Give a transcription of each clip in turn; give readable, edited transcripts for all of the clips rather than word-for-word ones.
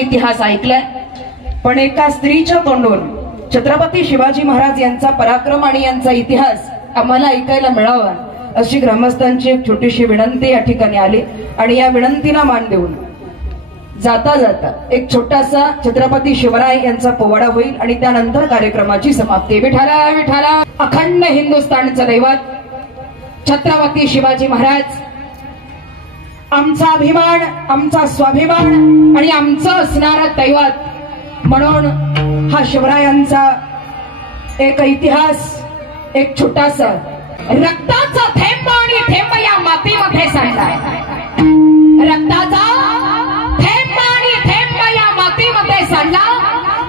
इतिहास ऐकलाय, पण एका स्त्रीच्या तोंडून छत्रपती शिवाजी महाराज यांचा पराक्रम आणि यांचा इतिहास आम्हाला ऐकायला मिळावा अशी ग्रामस्थांची एक छोटीशी विनंती या ठिकाणी आली आणि या विनंतीला मान देऊन जाता जाता एक छोटासा छत्रपती शिवराय यांचा पोवाडा होईल आणि त्यानंतर कार्यक्रमाची समाप्ती। विठाला विठाला, अखंड हिंदुस्थानचं दैवत छत्रपती शिवाजी महाराज आमचा अभिमान, आमचा स्वाभिमान आणि आमचं असणारं दैवत म्हणून हा शिवरायांचा एक इतिहास, एक छोटासा रक्ताचा थेंब आणि थेंब या मातीमध्ये सांडलाय। रक्ताचा थेंब आणि थेंब या मातीमध्ये सांडला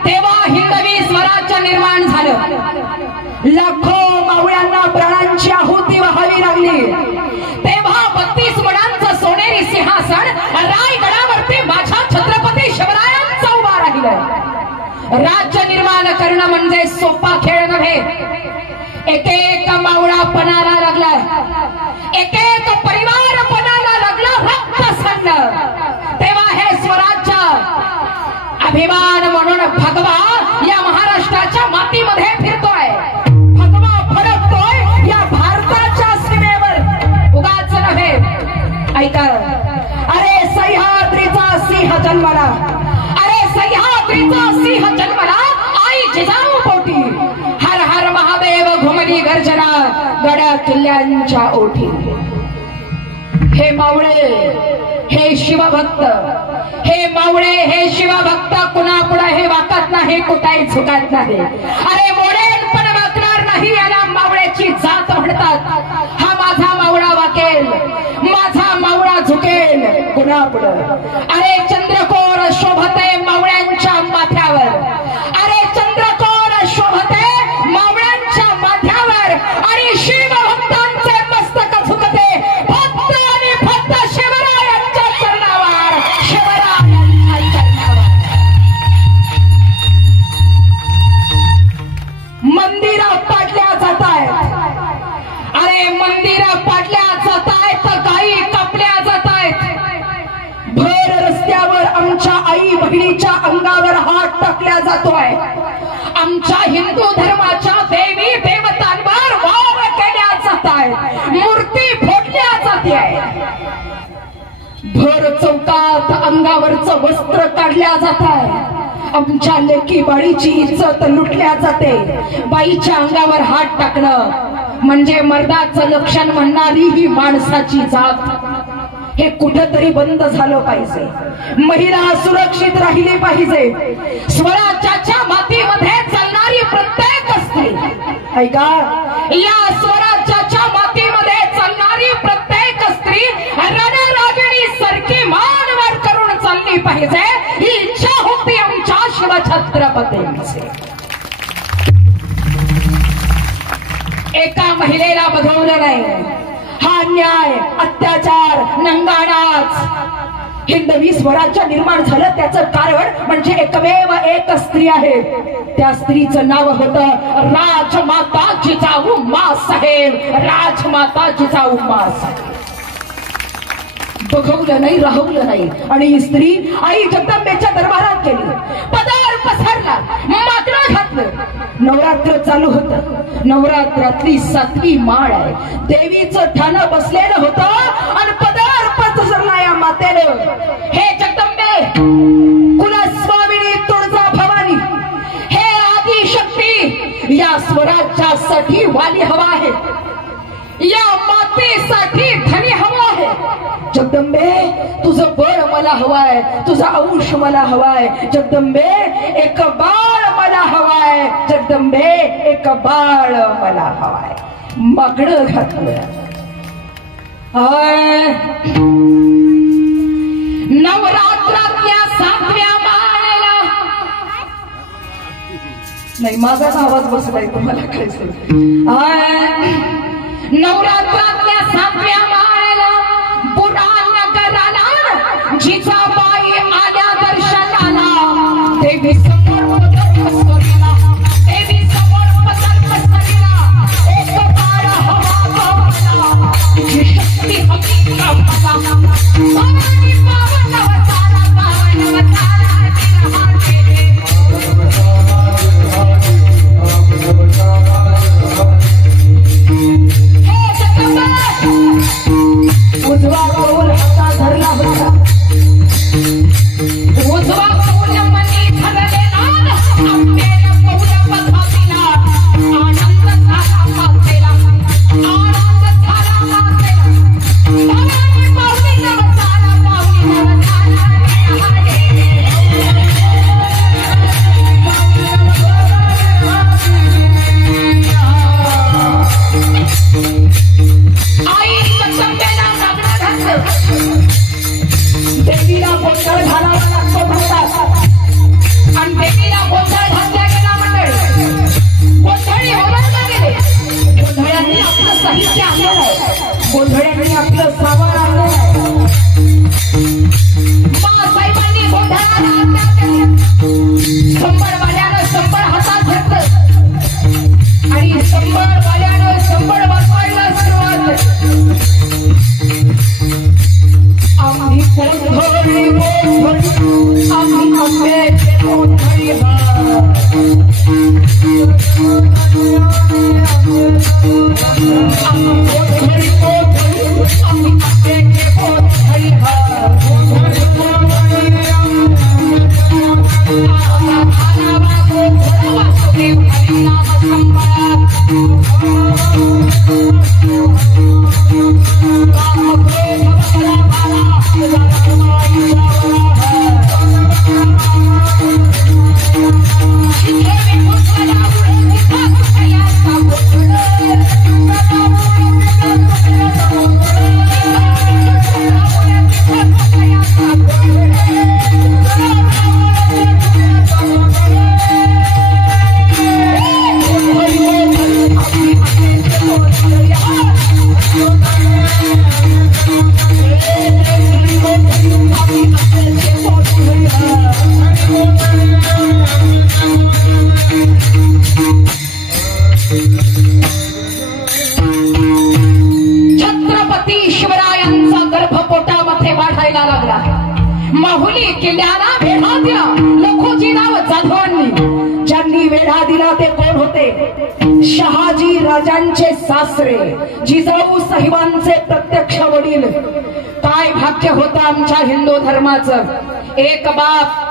तेव्हा हिंदवी स्वराज्य निर्माण झालं। लाखो मावळ्यांना प्राणांची आहुती वहावी लागली तेव्हा 32 मणांचं सोनेरी सिंहासन रायगडावरती माझ्या छत्रपती शिवरायांचा उभा राहिलं। राज्य निर्माण करणं म्हणजे सोपा खेळ नव्हे। एक एक मावळा पणाला लागला, एक एक परिवार पणाला लागला, रक्त सांडलं तेव्हा हे स्वराज्य अभिमान म्हणून भगवा या महाराष्ट्राच्या मातीमध्ये फिरतोय, भगवा फडकतोय या भारताच्या सीमेवर, उगाच नव्हे। ऐका, अरे सह्याद्रीचा सिंह जन्मला, अरे सह्याद्रीचा सिंह जन्मला आई जिजाऊ पोटी, हर हर महादेव घुमली गर्जना गड किल्ल्यांच्या ओठी। हे मावळे, हे शिवभक्त, हे मावळे, हे शिवभक्त कुणापुढे हे वाकत नाही, कुठाही झुकत नाही। अरे मोडेल पण वाकणार नाही, याला मावळ्याची जात म्हणतात। हा माझा मावळा वाकेल, माझा मावळा झुकेल कुणापुढे। अरे चंद्रकोर शोभते मावळ्यांच्या माथ्यावर, अरे चंद्रकोर शोभते मावळ्यांच्या माथ्यावर आणि शिवभक्तांचे मस्तक झुकते फक्त आणि फक्त शिवरायांच्या चरणावर, शिवरायांच्या चरणावर। मंदिरं पाडल्या जात आहेत, अरे मंदिरं पाडल्या जात आहेत, गायी कापल्या जात आहेत, भर रस्त्यावर आमच्या आई बहिणीच्या अंगावर हात टाकल्या जातोय, आमच्या हिंदू धर्माच्या देवी देवतांवर वार केल्या जात आहेत, मूर्ती फोडल्या जाते, भर चौकात अंगावरचं वस्त्र काढल्या जात आहे, आमच्या लेकी बाळीची इज्जत लुटल्या जाते। बाईच्या अंगावर हात टाकणं म्हणजे मर्दाचं लक्षण म्हणणारी ही माणसाची जात, हे कुठेतरी बंद झालं पाहिजे। महिला सुरक्षित राहिली पाहिजे। स्वराज्याच्या मातीमध्ये चालणारी प्रत्येक स्त्री, ऐका, या स्वराज्याच्या मातीमध्ये चालणारी प्रत्येक स्त्री रणरागिणी सारखी मानवर करून चालली पाहिजे, ही इच्छा होती आमच्या शिवछत्रपतींची। एका महिलेला बघवलं नाही, हा अन्याय, अत्याचार, नंगानाच। हिंदवी स्वराज्य निर्माण झालं त्याचं कारण म्हणजे एकमेव एक स्त्री आहे, त्या स्त्रीचं नाव होतं राजमाता जिजाऊ माँसाहेब, राजमाता जिजाऊ माँसाहेब। बघवलं नाही, राहवलं नाही आणि ही स्त्री आई जगदंबेच्या दरबारात गेली, पदर पसरला, मागणं घातलं। नवरात्र चालू होतं, नवरात्रातली 7वी माळ आहे, देवीचं ठाणं बसलेलं होतं आणि पदर पसरला या मातेनं। हे जगदंबे, कुलस्वामिनी तुळजा भवानी, हे आदिशक्ती, या स्वराज्यासाठी वाली हवा आहे, या मातेसाठी धनी हवा आहे। जगदंबे, तुझं बळ मला हवाय, तुझा अंश मला हवाय, जगदंबे एक बाळ मला हवाय, जगदंबे एक बाळ मला हवाय। मागणं घातलं, नवरात्रातल्या 7व्या माळेला, नाही माझाच आवाज बसलाय तुम्हाला काय सांगू, नवरात्रातल्या 7व्या माळेला बुरानगराला जिजाबाई आल्या दर्शनाला, देवी समोर पसरला, देवी समोर पसरला, एक बाळ हवा गवला, तुझी शक्ती हमी गवला, भवानी पावन अवतारा, पावन अवतारा। आम्ही आंब्याचे कोठडी छत्रपती शिवरायांचा गर्भ पोटामध्ये वाढायला लागला. माहुली किल्ल्याला वेढा दिला लखोजी नाव जाधवांनी. ज्यांनी वेढा दिला ते कोण होते? शहाजी राजांचे सासरे, जिजाऊ साहेबांचे प्रत्यक्ष वडील. काय भाग्य होतं आमच्या हिंदू धर्माचं. एक बाप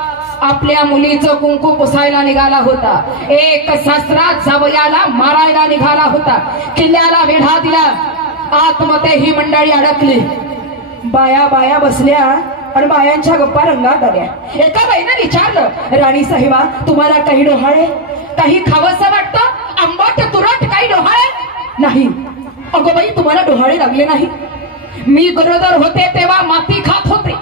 आपल्या मुलीचं कुंकू पुसायला निघाला होता, एक सासरा जावयाला मारायला निघाला होता. किल्ल्याला वेढा दिला, आतमध्ये ही मंडळी अडकली. बाया बाया बसल्या आणि बायांच्या गप्पा रंगात आल्या. एका बाईने विचारलं, राणी साहेबा तुम्हाला काही डोहाळे, काही खावंसं वाटतं? आंबट तुरट काही डोहाळे? नाही. अगो बाई तुम्हाला डोहाळे लागले नाही? मी गरोदर होते तेव्हा माती खात होते.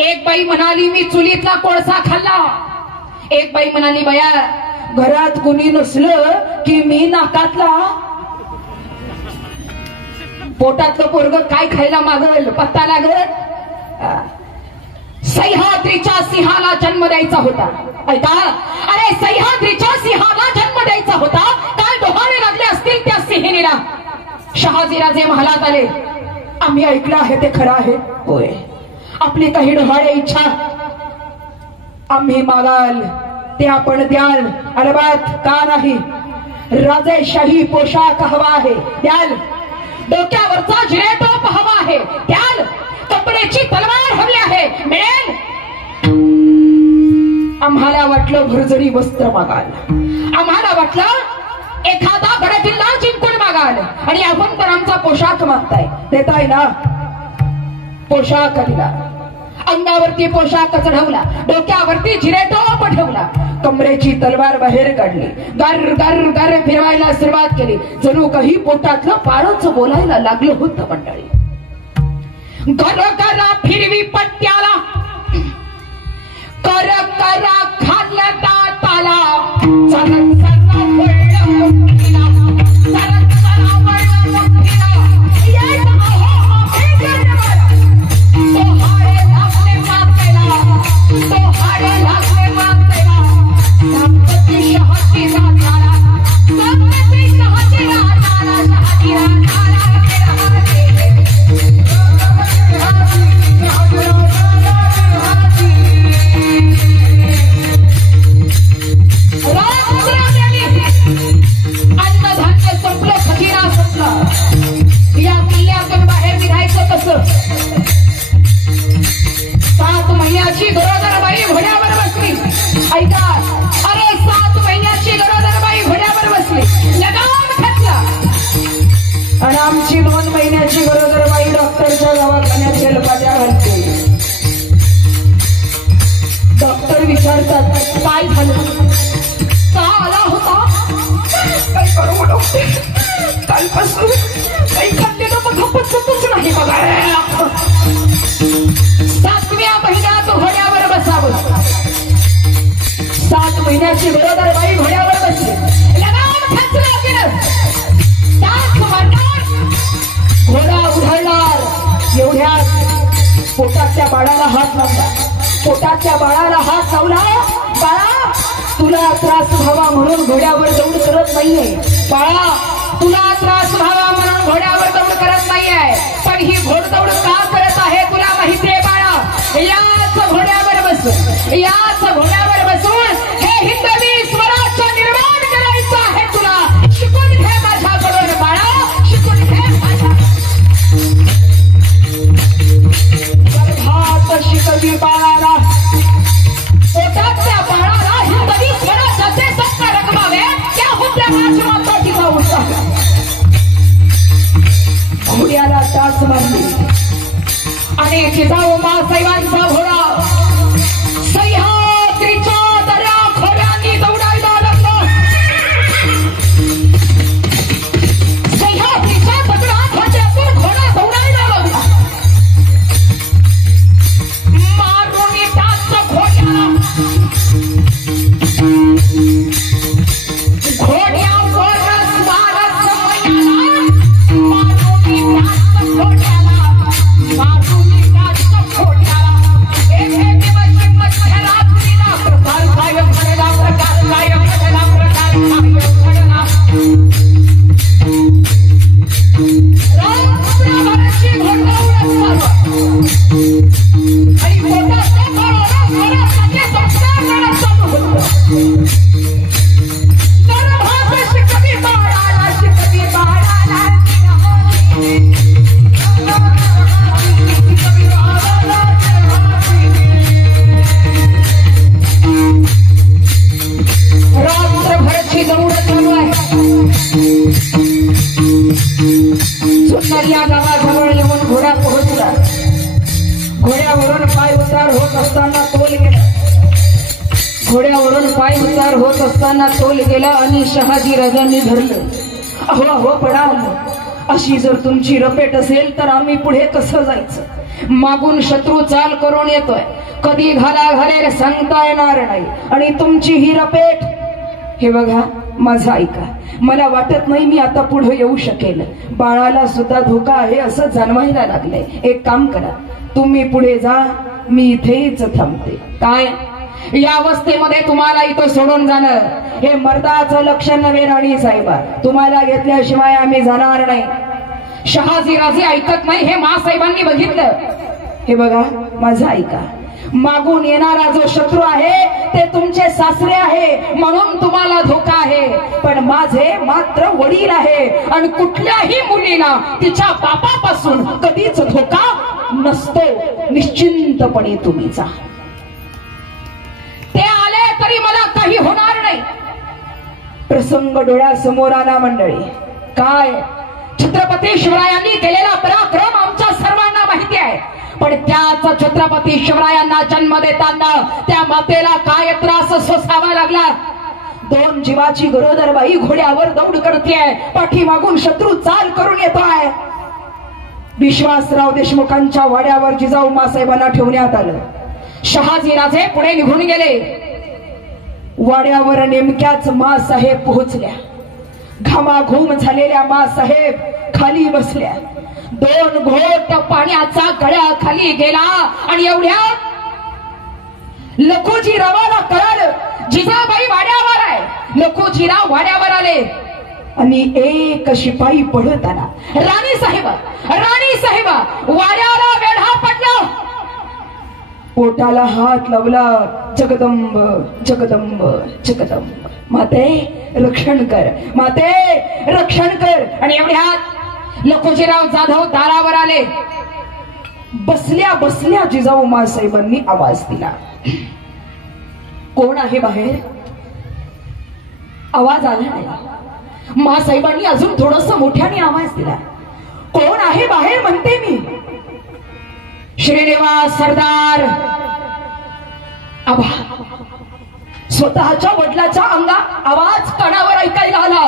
एक बाई म्हणाली मी चुलीतला कोळसा खाल्ला. एक बाई म्हणाली बया घरात कुणी नसलं की मी नाकातला. पोटातलं पोरग काय खायला मागल पत्ता लागल. सह्याद्रीच्या सिंहाला जन्म द्यायचा होता. ऐका, अरे सह्याद्रीच्या सिंहाला जन्म द्यायचा होता. काय डोहाळे लागले असतील त्या सिंहिणीला. शहाजीराजे महालात आले. आम्ही ऐकलं आहे ते खरं आहे? होय. आपली काही डोहाळे इच्छा आम्ही मागाल ते आपण द्याल. अलबात का नाही. राजेशाही पोशाख हवा आहे द्याल. डोक्यावरचा जिरेटोप हवा आहे द्याल. कपड्याची तलवार हवी आहे मिळेल. आम्हाला वाटलं भरजरी वस्त्र मागाल. आम्हाला वाटलं एखादा गडकिल्ला जिंकून मागाल आणि आपण तर आमचा पोशाख मागताय. देताय ना? पोशाख दिला. अंगावरती पोशाख चढवला, डोक्यावरती जिरेटोप ठेवला, कमरेची तलवार बाहेर काढली, गर गर गर फिरवायला सुरुवात केली. जणू काही पोटातलं पाळच बोलायला लागलं होतं मंडळी. गर करा फिरवी पट्ट्याला, कर करा खाल्ल्या ताटाला, चरण चरण वळलं मुठीला, चरण चरण वळलं मुठीला. आमची 2 महिन्याची गरोदर बाई डॉक्टरच्या दवाखान्यात हेलपाट्या घालते. डॉक्टर विचारतात काय झालं, का आला होता? काय करू डॉक्टर, कालपासून काही खाल्लेलं बघा पचतच नाही बघा. 7व्या महिन्यात घोड्यावर बसावं. 7 महिन्याची गरोदर बाई घोड्यावर बसली. लगाम खेचला गेलं. घोडा उधळणार एवढ्यात पोटाच्या बाळाला हात लावला. पोटाच्या बाळाला हात लावला. बाळा तुला त्रास व्हावा म्हणून घोड्यावर दौड करत नाहीये. बाळा तुला त्रास व्हावा म्हणून घोड्यावर दौड करत नाहीये. पण ही घोडदौड का करत आहे तुला माहितीये बाळा? याच घोड्या बसून याच घोड्यावर बसून हे हिंदवी स्वराज्य निर्माण करायचं आहे तुला. शिकून घे माझ्याकडून बाळा, शिकून घे माझ्या गर्भात शिकवी बाळाला, पोटातल्या बाळाला हिंदवी स्वराज्याचे संस्कार रंगवावे त्या होत्या माझी माता जिजाऊ. घोड्याला टाच मारली आणि जिजाऊ मासाहेबांचा घोडा सह्याद्रीच्या दऱ्या खोऱ्यांनी दौडायला लागला. सह्याद्रीच्या दगडा खोऱ्यातून घोडा दौडायला लागला. मारून टाच घोड्याला, घोड्यावर स्वार समयाला, मारून टाच घोड्याला, मारून टाच घोड्याला. एक दिवशी मध्यरात्रीला प्रकार काय घडला, प्रकार काय घडला, प्रकार काय घडला. रात्रभरची घोडदौड चालू आणि घोड्याच्या घोड्याला स्वराज्याचे संस्कार करत चालू होतं. गर्भात शिकवी बाळाला, शिकवी बाळाला, रात्रभरची दौड चालू आहे. सुंदर या गावाजवळ येऊन घोडा पोहोचला. घोड्यावरून पाय उतार होत असताना तोल गेला. घोड्यावरून पाय उतार होत असताना तोल गेला आणि शहाजी राजांनी धरलं. अहो अहो पडाल, अशी जर तुमची रपेट असेल तर आम्ही पुढे कसं जायचं? मागून शत्रू चाल करून येतोय, कधी घाला घालेर सांगता येणार नाही. आणि तुमची ही रपेट, हे बघा माझं ऐका, मला वाटत नाही मी आता पुढे येऊ शकेल. बाळाला सुद्धा धोका आहे असं जाणवायला लागलंय. एक काम करा, तुम्ही पुढे जा, मी इथेच थांबते. काय या अवस्थेमध्ये तुम्हाला इथं सोडून जाणं हे मर्दाचं लक्षण नव्हे राणी साहेबा. तुम्हाला घेतल्याशिवाय आम्ही जाणार नाही. शहाजी राजे ऐकत नाही हे मासाहेबांनी बघितलं. हे बघा माझं ऐका, मागून येणारा जो शत्रू आहे ते तुमचे सासरे आहे म्हणून तुम्हाला धोका आहे, पण माझे मात्र वडील आहे आणि कुठल्याही मुलीला तिच्या बापापासून कधीच धोका नसतो. निश्चिंतपणे तुम्ही जा. ते आले तरी मला काही होणार नाही. प्रसंग डोळ्यासमोर आला मंडळी. काय छत्रपती शिवरायांनी केलेला पराक्रम आमच्या सर्वांना माहिती आहे, पण त्याच छत्रपती शिवरायांना जन्म देताना त्या मातेला काय त्रास सोसावा लागला. 2 जीवाची गरोदर बाई घोड्यावर दौड करतेय, पाठीमागून शत्रू चाल करून येतोय. विश्वासराव देशमुखांच्या वाड्यावर जिजाऊ मासाहेबांना ठेवण्यात आलं. शहाजी राजे पुढे निघून गेले. वाड्यावर नेमक्याच मासाहेब पोहोचल्या. घामाघूम झालेल्या मासाहेब खाली बसल्या. 2 घोट पाण्याचा गळ्या खाली गेला आणि एवढ्या लखोजीरावाला कळालं जिजाबाई वाड्यावर आहे. लखोजीराव वाड्यावर आले आणि एक शिपाई पळत आला. राणी साहेबा वाड्याला वेढा पडला. पोटाला हात लावला. जगदंब जगदंब जगदंब, माते रक्षण कर, माते रक्षण कर. आणि एवढ्यात लखोजीराव जाधव दारावर आले. बसल्या बसल्या जिजाऊ मासाहेबांनी आवाज दिला. कोण आहे बाहेर? आवाज आला नाही. मासाहेबांनी अजून थोडस मोठ्याने आवाज दिला. कोण आहे बाहेर म्हणते मी? श्रीनिवास सरदार. आबा स्वतःच्या वडिलाच्या अंगात आवाज कानावर ऐकायला आला.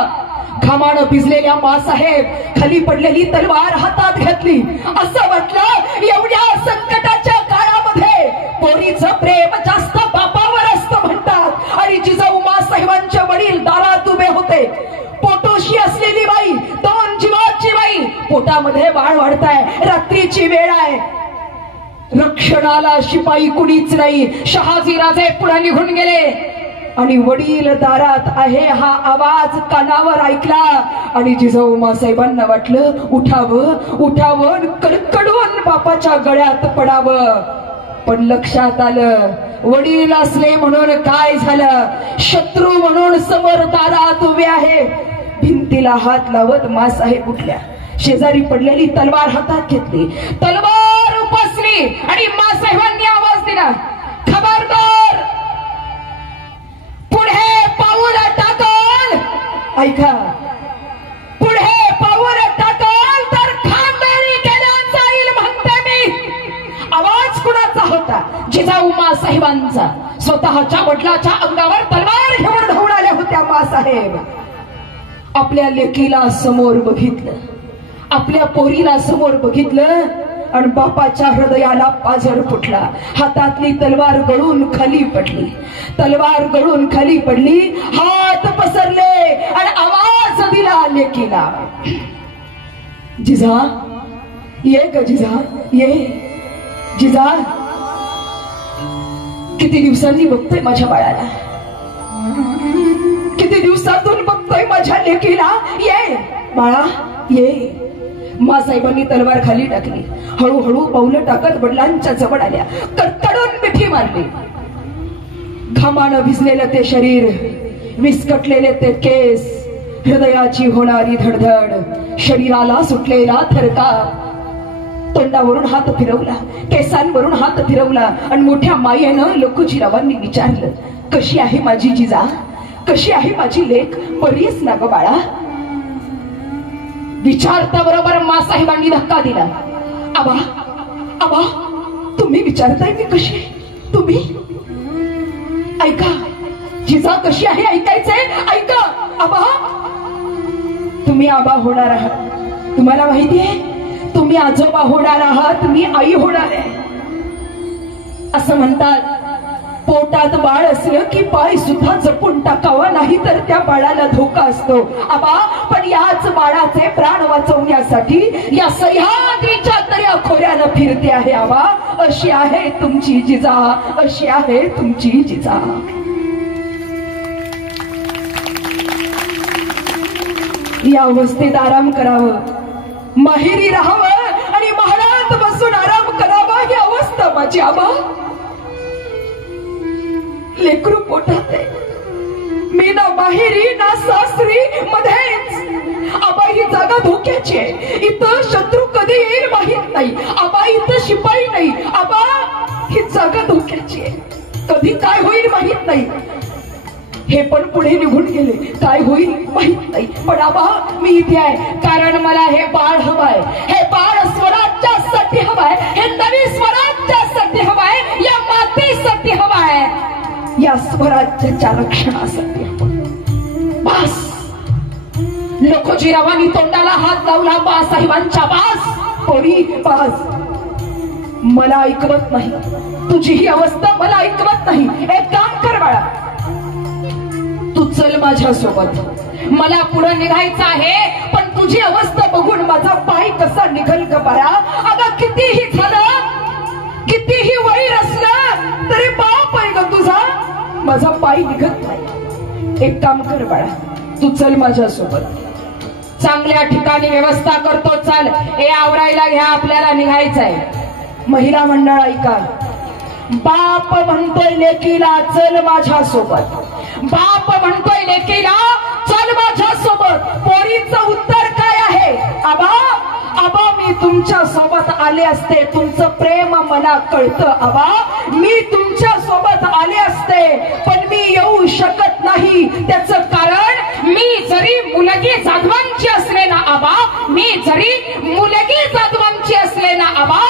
घामानं भिजलेल्या मासाहेब खाली पडलेली तलवार हातात घेतली. असं वाटलं एवढ्या संकटाच्या काळामध्ये पोरीचं प्रेम जास्त बापावर असतं म्हणतात. आणि जिजाऊ मासाहेबांचे वडील दारात उभे होते. पोटोशी असलेली बाई, 2 जीवाची बाई, पोटामध्ये बाळ वाढताय, रात्रीची वेळ आहे. रक्षणाला शिपाई कुणीच नाही. शहाजी राजे पुढे निघून गेले आणि वडील दारात आहे हा आवाज कानावर ऐकला. आणि जिजाऊ मासाहेबांना वाटलं उठावं उठावं, कडकडून बापाच्या गळ्यात पडावं. पण लक्षात आलं वडील असले म्हणून काय झालं, शत्रू म्हणून समोर दारात उभे आहे. भिंतीला हात लावत मासाहेब उठल्या. शेजारी पडलेली तलवार हातात घेतली, तलवार उपसली आणि मासाहेबांनी आवाज दिला, खबरदार पुढे पाऊल टाकल, ऐका, पुढे पाऊल टाकल तर खानदारी केल्या जाईल म्हणते मी. आवाज कुणाचा होता? जिजाऊ मासाहेबांचा. स्वतःच्या वडिलाच्या अंगावर तलवार घेऊन धावून आल्या होत्या मासाहेब. आपल्या लेकीला समोर बघितलं, आपल्या पोरीला समोर बघितलं आणि बापाच्या हृदयाला पाझर फुटला. हातातली तलवार गळून खाली पडली, तलवार गळून खाली पडली. हात पसरले आणि आवाज दिला लेकीला, जिजा ये ग जिजा ये. जिजा किती दिवसांनी बघतोय माझ्या बाळाला, किती दिवसातून बघतोय माझ्या लेकीला, ये बाळा ये. मासाहेबांनी तलवार खाली टाकली. हळूहळू पावलं टाकत वडिलांच्या जवळ आल्या, कडकडून मिठी मारली. घामानं भिजलेलं ते शरीर, विस्कटलेले ते केस, हृदयाची होणारी धडधड, शरीराला सुटलेला थरकाप. तोंडावरून हात फिरवला, केसांवरून हात फिरवला आणि मोठ्या मायेनं लोकोजीरावांनी विचारलं, कशी आहे माझी जिजा, कशी आहे माझी लेक, बरीच ना ग बाळा. विचारता बरोबर मासाहेबांनी धक्का दिला. आबा आबा तुम्ही विचारताय मी कशी आहे, तुम्ही ऐका, जिजा कशी आहे ऐकायचंय, ऐका. आबा तुम्ही आबा होणार आहात, तुम्हाला माहितीये तुम्ही आजोबा होणार आहात, मी आई होणार आहे. असं म्हणतात पोटात बाळ असलं की पाय सुद्धा जपून टाकावा, नाही तर त्या बाळाला धोका असतो. आबा पण याच बाळाचे प्राण वाचवण्यासाठी या सह्याद्रीच्या दर्या खोऱ्यानं फिरते आहे आबा. अशी आहे तुमची जिजा, अशी आहे तुमची जिजा. या अवस्थेत आराम करावं, माहेरी राहावं आणि महालात बसून आराम करावा, ही अवस्था माझी आबा. लेकरू पोटात आहे, मी ना माहेरी ना सासरी मध्येच. आबा ही जागा धोक्याची आहे, इथं शत्रू कधी येईल माहित नाही. आबा इथं शिपाई नाही, आबा ही जागा धोक्याची आहे, कधी काय होईल माहित नाही. हे पण पुढे निघून गेले, काय होईल माहित नाही. पण आबा मी इथे आहे कारण मला हे बाळ हवाय, हे बाळ स्वराज्यासाठी हवाय, हे नवी स्वराज्यासाठी हवाय, या मातीसाठी हवाय, या स्वराज्याच्या रक्षणासाठी. बस लोकोजीरावांनी तोंडाला हात लावला. बासाहेबांच्या बास पोरी बास, मला ऐकवत नाही, तुझी ही अवस्था मला ऐकवत नाही. एक काम कर बाळा, तू चल माझ्या सोबत, मला पुढे निघायचं आहे. पण तुझी अवस्था बघून माझा पाय कसा निघल ग बाळा. अगं कितीही झालं, कितीही वैर असलं तरी बाप आहे ग तुझा, माझा पाय निघत नाही. एक काम कर बाळा, तू चल माझ्या सोबत, चांगल्या ठिकाणी व्यवस्था करतो, चल. हे आवरायला घ्या, आपल्याला निघायचंय. महिला मंडळ ऐका, बाप म्हणतोय लेकीला चल माझ्या सोबत, बाप म्हणतोय लेकीला चल माझ्या सोबत. पोरीचं उत्तर काय आहे? आबा आबा मी तुमच्या सोबत आले असते, तुमचं प्रेम मला कळतं आबा, मी तुमच्या सोबत आले असते, पण मी येऊ शकत नाही. त्याचं कारण मी जरी मुलगी जाधवांची असले ना आबा, मी जरी मुलगी जाधवांची असले ना आबा,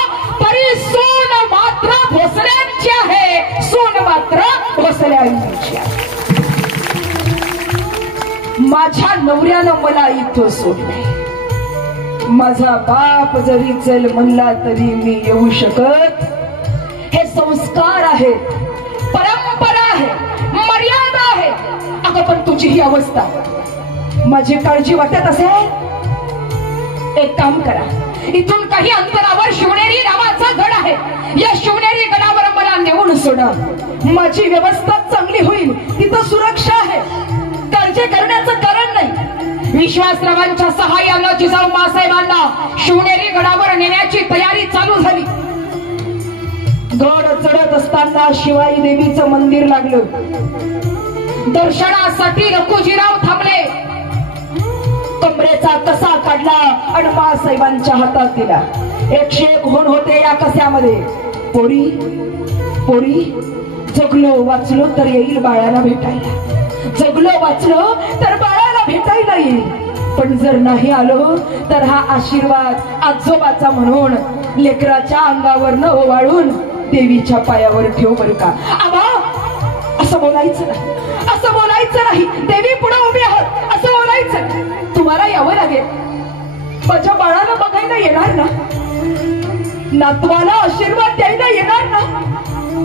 तरी सून मात्र भोसल्यांची आहे, सून मात्र भोसल्यांची आहे. माझ्या नवऱ्यानं मला इथं सोडलंय, माझा बाप जरी चल म्हणला तरी मी येऊ शकत. हे संस्कार आहेत, परंपरा आहे, मर्यादा आहे. अगं पण तुझी ही अवस्था, माझी काळजी वाटत असेल, एक काम करा, इथून काही अंतरावर शिवनेरी नावाचा गड आहे, या शिवनेरी गडावर मला नेऊन सोडा. माझी व्यवस्था चांगली होईल, तिथं सुरक्षा आहे, काळजी करण्याचं कारण नाही. विश्वासरावांच्या सहाय्यानं जिजाऊ मासाहेबांना शिवनेरी गडावर नेण्याची तयारी चालू झाली. गड चढत असताना शिवाई देवीचं मंदिर लागलं. दर्शनासाठी लखुजीराव थांबले. कमरेचा कसा काढला आणि मासाहेबांच्या हातात दिला. 101 होण होते या कस्यामध्ये. पोरी पोरी, जगलो वाचलो तर येईल बाळाला भेटायला. जगलो वाचलो तर बाळाला भेटायला येईल. पण जर नाही आलो तर हा आशीर्वाद आजोबाचा म्हणून लेकराच्या अंगावर न ओवाळून देवीच्या पायावर ठेव बर का. आबा असं बोलायचं नाही, असं बोलायचं नाही. देवी पुढे उभी आहात असं बोलायचं. तुम्हाला यावं लागेल. माझ्या बाळाला बघायला येणार ना, नातवाला आशीर्वाद द्यायला येणार ना.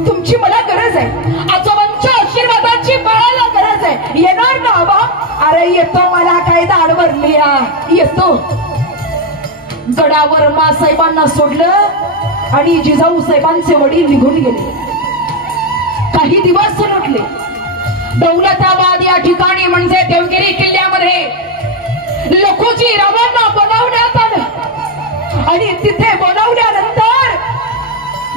तुमची मला गरज आहे, आजोबांच्या आशीर्वादाची बाळाला गरज आहे. येणार ना आबा. अरे येतो, मला काय दाढ भरली येतो. गडावर मासाहेबांना सोडलं आणि जिजाऊ साहेबांचे वडील निघून गेले. काही दिवस लुटले. दौलताबाद या ठिकाणी म्हणजे देवगिरी किल्ल्यामध्ये लखुजीरावांना बोलावण्यात आलं आणि तिथे बोलावल्यानंतर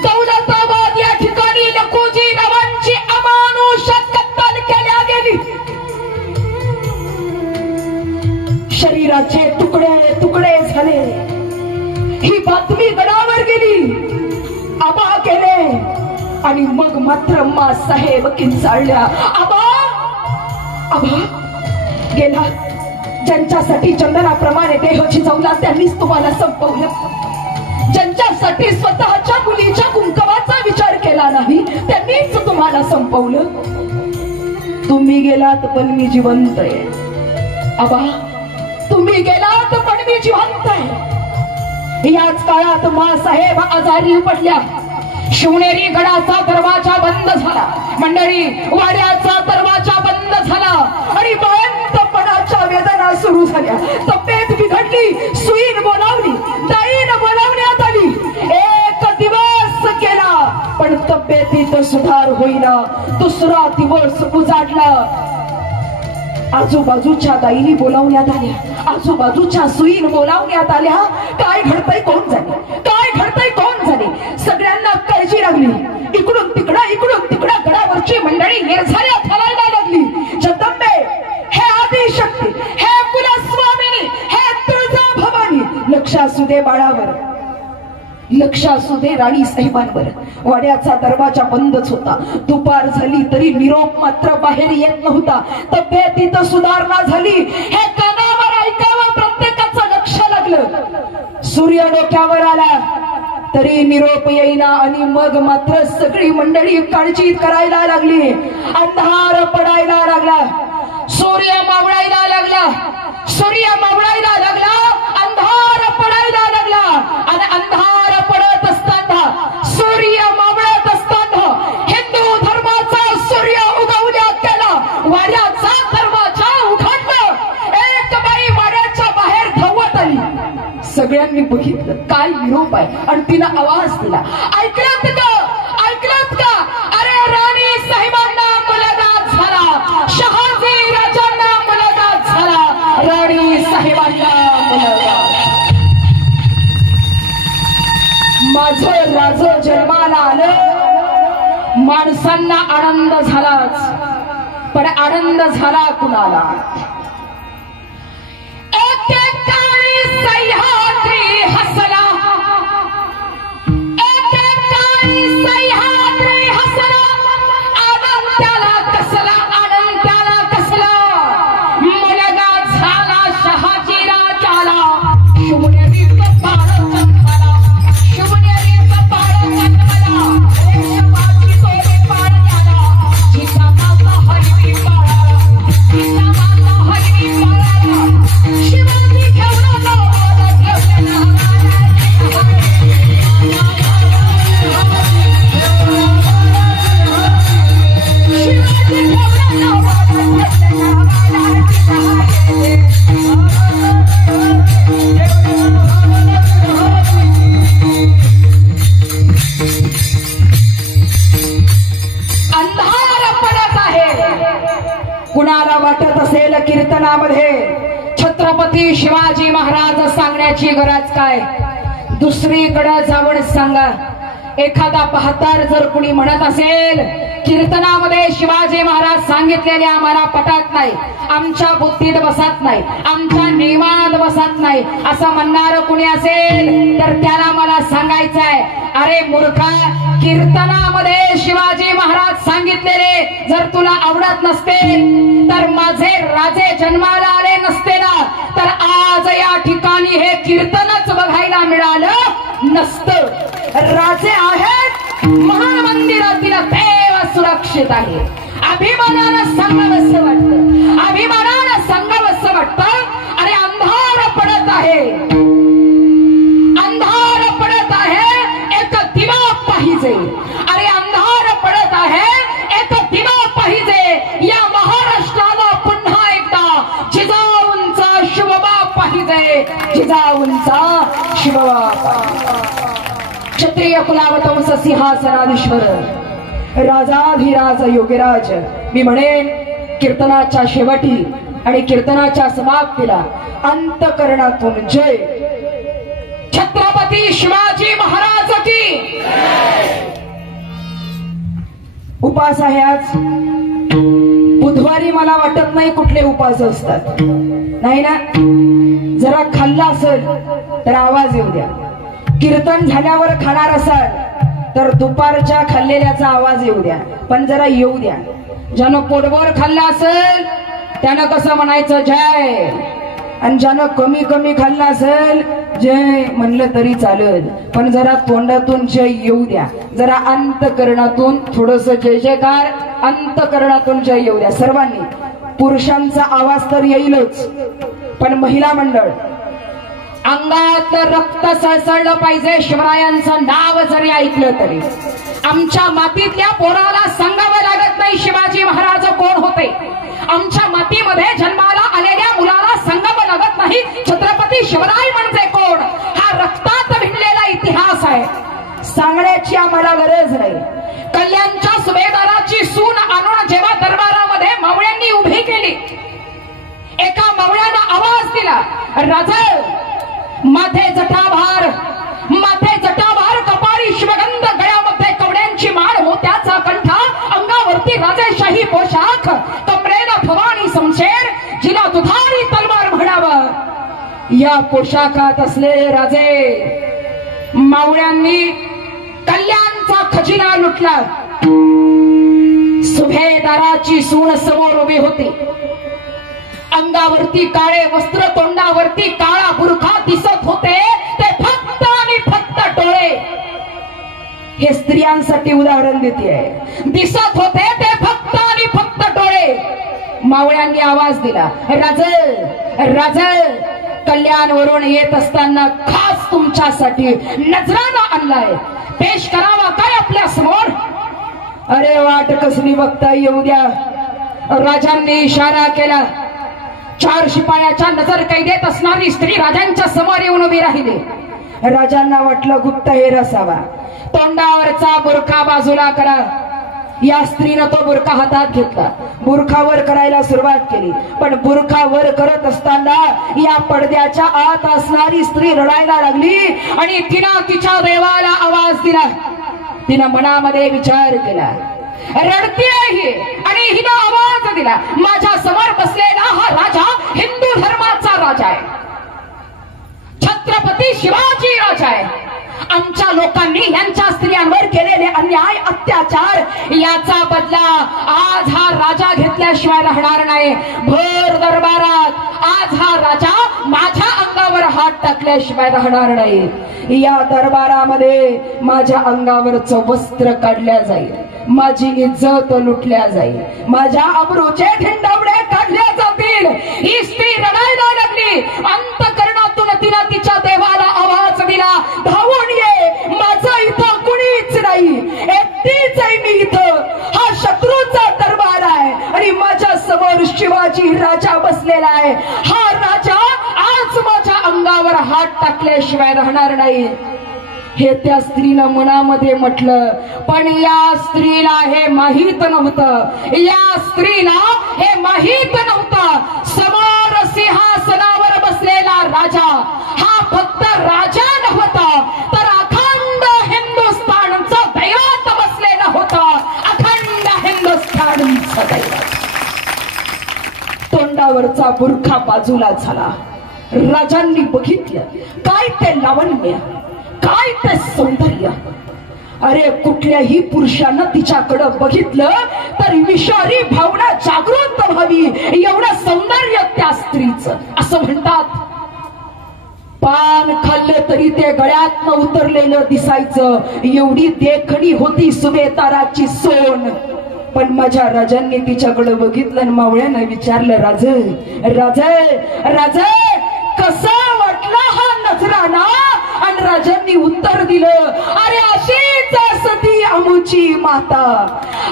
दौलताबाद या ठिकाणी लखुजीरावांची अमानुषात कत्तल केल्या गेली. शरीराचे तुकडे तुकडे झाले. ही बातमी गडावर गेली. आबा गेले आणि मग मात्र मासाहेब किंचाळल्या. आबा आबा गेला. ज्यांच्यासाठी चंदनाप्रमाणे देह झिजवला त्यांनीच तुम्हाला संपवलं. ज्यांच्यासाठी स्वतःच्या मुलीच्या कुंकवाचा विचार केला नाही त्यांनीच तुम्हाला संपवलं. तुम्ही गेलात पण मी जिवंत आहे. आबा तुम्ही गेलात पण मी जिवंत आहे. याच काळात मासाहेब आजारी पडल्या. शिवनेरी गडाचा दरवाजा बंद झाला. मंडळी, वाड्याचा दरवाजा बंद झाला आणि बाळंतपणाच्या वेदना सुरू झाल्या. तब्येत बिघडली. सुईन बोलावली, दाईन बोलावण्यात आली. 1 दिवस गेला पण तब्येतीत सुधार होईना. 2रा दिवस उजाडला. आजूबाजूच्या दाईनी बोलावण्यात आल्या, आजूबाजूच्या सुईन बोलावण्यात आल्या. काय घडतंय कोण जाणे, काय घडतंय कोण जाणे. सगळ्यांना काळजी लागली. इकडून तिकडा गडावरची मंडळी निर्झाल्या थालायला लागली. जगदंबे, हे आदिशक्ती, हे कुलस्वामिनी, हे तुळजा भवानी, लक्ष असू दे बाळावर, लक्ष असू दे राणी साहेबांवर. वाड्याचा दरवाजा बंदच होता. दुपार झाली तरी निरोप मात्र बाहेर येत नव्हता. तब्येतीत सुधारणा झाली हे कानावर ऐकावं प्रत्येकाचं लक्ष लागलं. सूर्य डोक्यावर आला तरी निरोप येईना आणि मग मात्र सगळी मंडळी काळजी करायला लागली. अंधार पडायला लागला. सूर्य मावळायला लागला. सूर्य मावळायला लागला. अंधार पडायला लागला आणि अंधार पडत असताना, सूर्य मावळत असताना हिंदू धर्माचा सूर्य उगवण्यात गेला. वाड्याचा दरवाजा उघडला. एक बाई वाड्याच्या बाहेर धावत आली. सगळ्यांनी बघितलं काय निरोप आहे आणि तिनं आवाज दिला. ऐकलत का, ऐकलत का? अरे राणी साहेबांना मुलादात झाला. शहाजी राजांना मुलादात झाला. राणी साहेबांना मुलादात. माझं राज जन्माला आलं. माणसांना आनंद झालाच, पण आनंद झाला कुणाला? एकेकाळी सह्याद्री हसला. एकेकाळी सह्याद्री हसला. आनंद त्याला कसला, आनंद त्याला कसला. मुलगा झाला शहाजी राजाला. शिवनेरी कपाळ जन्माला, शिवनेरी कपाळ जन्माला. रेशमाची तोरे पाळण्याला, जिजामाता हरवी पाळाला, जिजामाता हरवी पाळाला. शिवाजी घेऊन नावाला ठेवलेला. शिवाजी घेऊन नावाला अंधार पडत आहे. कुणाला वाटत असेल कीर्तनामध्ये छत्रपती शिवाजी महाराज सांगण्याची गरज काय? दुसरीकडे जाऊन सांगा. एखादा पाहतार जर कुणी म्हणत असेल कीर्तनामध्ये शिवाजी महाराज सांगितलेले आम्हाला पटत नाही, आमच्या बुद्धीत बसत नाही, आमच्या नियमात बसत नाही असं म्हणणार कुणी असेल तर त्याला मला सांगायचं आहे, अरे मूर्खा, कीर्तनामध्ये शिवाजी महाराज सांगितलेले जर तुला आवडत नसते तर माझे राजे जन्माला आले नसते ना, तर आज या ठिकाणी हे कीर्तनच बघायला मिळालं नसतं. राजे आहेत, महान मंदिरातील देव सुरक्षित आहे. अभिमानानं सांगावंसं वाटतं, अभिमानानं सांगावंसं वाटतं. अरे अंधार पडत आहे, अंधार पडत आहे, एक दिवा पाहिजे. अरे अंधार पडत आहे, एक दिवा पाहिजे. या महाराष्ट्राला पुन्हा एकदा जिजाऊंचा शिवबा पाहिजे, जिजाऊंचा शिवबा. क्षत्रिय कुलावतंस सिंहासनाधीश्वर राजाधिराज योगीराज. मी म्हणेन कीर्तनाच्या शेवटी आणि कीर्तनाच्या समाप्तीला अंतकरणातून जय छत्रपती शिवाजी महाराज की. उपास आहे आज बुधवारी. मला वाटत नाही कुठले उपास असतात, नाही ना. जरा खाल्ला असेल तर आवाज येऊ द्या. कीर्तन झाल्यावर खाणार असाल तर दुपारच्या खाल्लेल्याचा आवाज येऊ द्या, पण जरा येऊ द्या. ज्यानं पोटभर खाल्ला असेल त्यानं कसं म्हणायचं जय, आणि ज्यानं कमी कमी खाल्ला असेल जय म्हणलं तरी चालेल, पण जरा तोंडातून जय येऊ द्या. जरा अंतकरणातून थोडस जय जयकार, अंतकरणातून जय येऊ द्या सर्वांनी. पुरुषांचा आवाज तर येईलच, पण महिला मंडळ अंगात रक्त सळसळलं पाहिजे. शिवरायांचं नाव जरी ऐकलं तरी आमच्या मातीतल्या पोराला सांगावं लागत नाही शिवाजी महाराज कोण होते. आमच्या मातीमध्ये जन्माला आलेल्या मुलाला सांगावं लागत नाही छत्रपती शिवराय म्हणजे कोण. हा रक्तात भिनलेला इतिहास आहे, सांगण्याची आम्हाला गरज नाही. कल्याणच्या सुभेदाराची सून आणून जेव्हा दरबारामध्ये मावळ्यांनी उभी केली, एका मावळ्यानं आवाज दिला, राजा माथे जटाभार, माथे जटाभार, कपाळी शिवगंध, गळ्यामध्ये कवड्यांची माळ, मोत्याचा कंठा, अंगावरती राजेशाही पोशाख, कमरेला भवानी समशेर, जिला दुधारी तलवार म्हणावं. या पोशाखात असलेले राजे मावळ्यांनी कल्याणचा खजिना लुटला. सुभेदाराची सून समोर उभी होती. अंगावरती काळे वस्त्र, तोंडावरती काळा बुरखा दिसत होते ते फक्त आणि फक्त डोळे. हे स्त्रियांसाठी उदाहरण देते. दिसत होते ते फक्त आणि फक्त डोळे. मावळ्यांनी आवाज दिला, राजे राजे, कल्याणवरून येत असताना खास तुमच्यासाठी नजराना आणलाय, पेश करावा काय आपल्या समोर. अरे वाट कसली बघता, येऊ द्या. राजांनी इशारा केला. 4 शिपायाच्या नजर कैदेत असणारी स्त्री राजांच्या समोर येऊन उभी राहिली. राजांना वाटलं गुप्तहेर असावा. तोंडावरचा बुरखा बाजूला करा. या स्त्रीनं तो बुरखा हातात घेतला, बुरखावर करायला सुरुवात केली. पण बुरखावर करत असताना या पडद्याच्या आत असणारी स्त्री रडायला लागली आणि तिनं तिच्या देवाला आवाज दिला. तिनं मनामध्ये विचार केला, रडतीये आणि हिनं आवाज दिला, माझ्या समोर बसलेला हा राजा हिंदू धर्माचा राजा आहे, छत्रपती शिवाजी राजा आहे. आमच्या लोकांनी यांच्या स्त्रियांवर केलेले अन्याय अत्याचार याचा बदला आज हा राजा घेतल्याशिवाय राहणार नाही. भर दरबारात आज हा राजा माझ्या अंगावर हात टाकल्याशिवाय राहणार नाही. या दरबारामध्ये माझ्या अंगावरचं वस्त्र काढल्या जाईल, माझी इज्जत लुटल्या जाईल, माझ्या अब्रूचे ठिंडवडे काढल्या जातील. ही स्त्री रडायला लागली. अंतकरणातून तिला तिच्या देवाला आवाज दिला, धावून ये, माझं इथं कुणीच नाही, एकटीच आहे मी इथं. हा शत्रूचा दरबार आहे आणि माझ्या समोर शिवाजी राजा बसलेला आहे. हा राजा आज माझ्या अंगावर हात टाकल्याशिवाय राहणार नाही. हे त्या स्त्रीनं मनामध्ये म्हटलं, पण या स्त्रीला हे माहित नव्हतं. या स्त्रीला हे माहित नव्हतं समोर सिंहासनावर बसलेला राजा हा फक्त राजा नव्हता, तर अखंड हिंदुस्थानचा राजांचा दैवत. तोंडावरचा बुरखा बाजूला झाला. राजांनी बघितलं काय ते लावण्य, काय ते सौंदर्य. अरे कुठल्याही पुरुषानं तिच्याकडे बघितलं तर विषारी भावना जागृत व्हावी एवढं सौंदर्य त्या स्त्रीचं. असं म्हणतात पान खाल्लं तरी ते गळ्यात उतरलेलं दिसायचं, एवढी देखणी होती सुभेदाराची सोन. पण माझ्या राजांनी तिच्याकडे बघितलं आणि मावळ्यानं विचारलं, राज राज राज कसं वाटलं हा नजराना? आणि राजांनी उत्तर दिलं, अरे अशीच सती आमुची माता,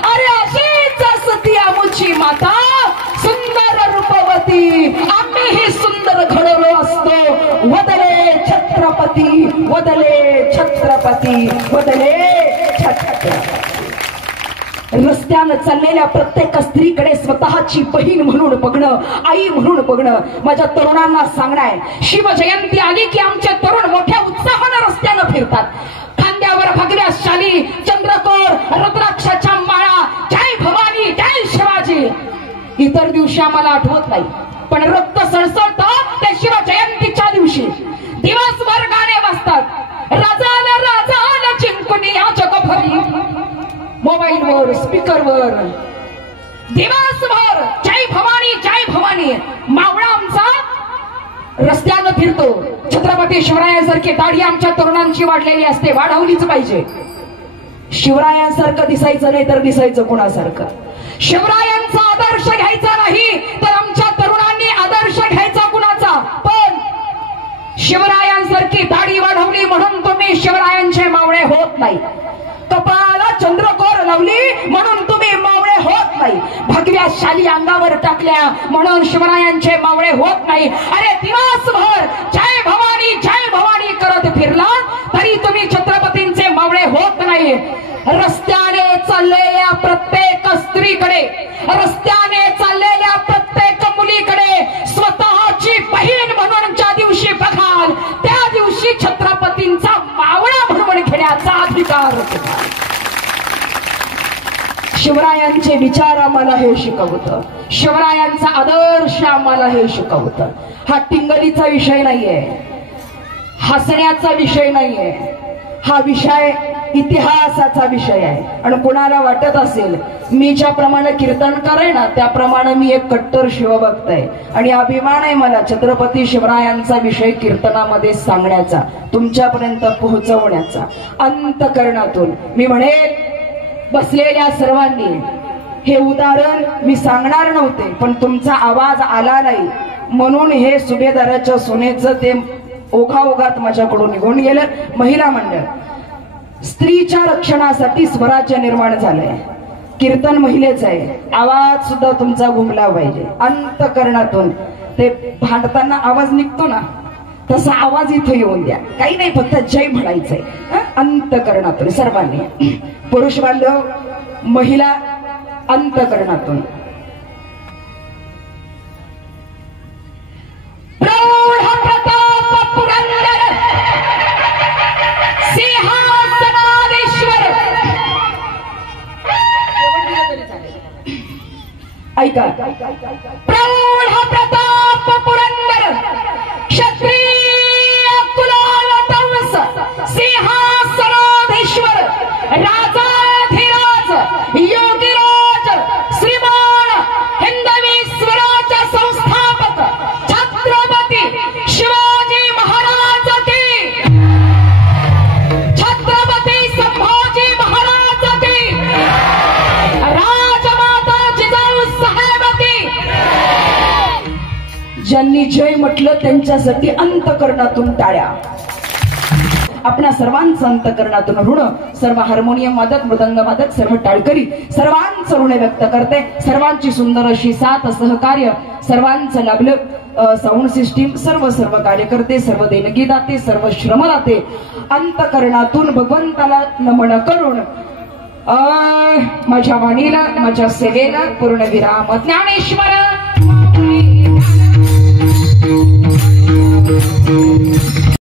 अरे अशीच सती आमुची माता, सुंदर रूपवती आम्हीही सुंदर घडवलो असतो. वदले छत्रपती, वदले छत्रपती, वदले छत्रपती. रस्त्यानं चाललेल्या प्रत्येक स्त्रीकडे स्वतःची बहीण म्हणून बघणं, आई म्हणून बघणं. माझ्या तरुणांना सांगणार, शिवजयंती आली की आमचे तरुण मोठ्या उत्साहानं रस्त्यानं फिरतात. खांद्यावर भगव्या शाली, चंद्रकोर, रुद्राक्षाच्या माळा, जय भवानी, जय शिवाजी. इतर दिवशी आम्हाला आठवत नाही, पण रक्त सळसळतं त्या शिवजयंतीच्या दिवशी. दिवसभर गाणे वाजतात, राजाला राजाला चिंकुनी या जगभरी. मोबाईलवर, स्पीकरवर दिवसभर जय भवानी, जय भवानी. मावळा आमचा रस्त्यानं फिरतो. छत्रपती शिवरायांसारखी दाढी आमच्या तरुणांची वाढलेली असते, वाढवलीच पाहिजे. शिवरायांसारखं दिसायचं नाही तर दिसायचं कोणासारखं? शिवरायांचा आदर्श घ्यायचा नाही तर आमच्या तरुणांनी आदर्श घ्यायचा कुणाचा? पण शिवरायांसारखी दाढी वाढवली म्हणून तुम्ही शिवरायांचे मावळे होत नाही. कपाळाला चंद्रकोर लावली म्हणून तुम्ही मावळे होत नाही. भगव्या शाली अंगावर टाकल्या म्हणून शिवरायांचे मावळे होत नाही. अरे दिवसभर जय भवानी, जय भवानी करत फिरला तरी तुम्ही छत्रपतींचे मावळे होत नाही. रस्त्याने चाललेल्या प्रत्येक स्त्रीकडे, रस्त्याने चाललेल्या प्रत्येक मुलीकडे स्वतःची बहीण म्हणून ज्या दिवशी बघाल त्या दिवशी छत्रपतींचा मावळा म्हणून घेण्याचा अधिकार. शिवरायांचे विचार आम्हाला हे शिकवतं, शिवरायांचा आदर्श आम्हाला हे शिकवतं. हा टिंगलीचा विषय नाहीये, हसण्याचा विषय नाहीये, हा विषय इतिहासाचा विषय आहे. आणि कोणाला वाटत असेल मी ज्याप्रमाणे कीर्तनकार आहे ना त्याप्रमाणे मी एक कट्टर शिवभक्त आहे आणि अभिमान आहे मला छत्रपती शिवरायांचा विषय कीर्तनामध्ये सांगण्याचा, तुमच्यापर्यंत पोहोचवण्याचा. अंतकरणातून मी म्हणेन बसलेल्या सर्वांनी हे उदाहरण मी सांगणार नव्हते पण तुमचा आवाज आला नाही म्हणून हे सुभेदाराच्या सोन्याचं ते ओघाओघात माझ्याकडून निघून गेलं. महिला मंडळ स्त्रीच्या रक्षणासाठी स्वराज्य निर्माण झालंय. कीर्तन महिलेच आहे, आवाज सुद्धा तुमचा घुमला पाहिजे. अंतकरणातून ते भांडताना आवाज निघतो ना तसा आवाज इथं येऊन द्या. काही नाही, फक्त जय म्हणायचंय अंतकरणातून सर्वांनी. पुरुष बांधव, महिला अंतकरणातून. ऐका, प्रौढ प्रताप पुरंदर क्षत्रिय कुलावतंस सिंहासनाधीश्वर राजाधिराज योगीराज श्रीमान हिंदवी स्वराज्य संस्थापक छत्रपती शिवाजी महाराज की, छत्रपती संभाजी महाराज की, राजमाता जिजाऊ साहेबकी. ज्यांनी जय म्हटलं त्यांच्यासाठी अंतकरणातून टाळ्या. आपल्या सर्वांचं अंतकरणातून ऋण, सर्व हार्मोनियम वादक, मृदंग वादक, सर्व टाळकरी सर्वांचं ऋण व्यक्त करते. सर्वांची सुंदर अशी साथ, सहकार्य सर्वांचं लाभलं. साऊंड सिस्टीम, सर्व कार्यकर्ते, सर्व देणगीदाते, सर्व श्रमदाते अंतकरणातून भगवंताला नमन करून माझ्या वाणीला, माझ्या सेवेला पूर्ण विराम. ज्ञानेश्वर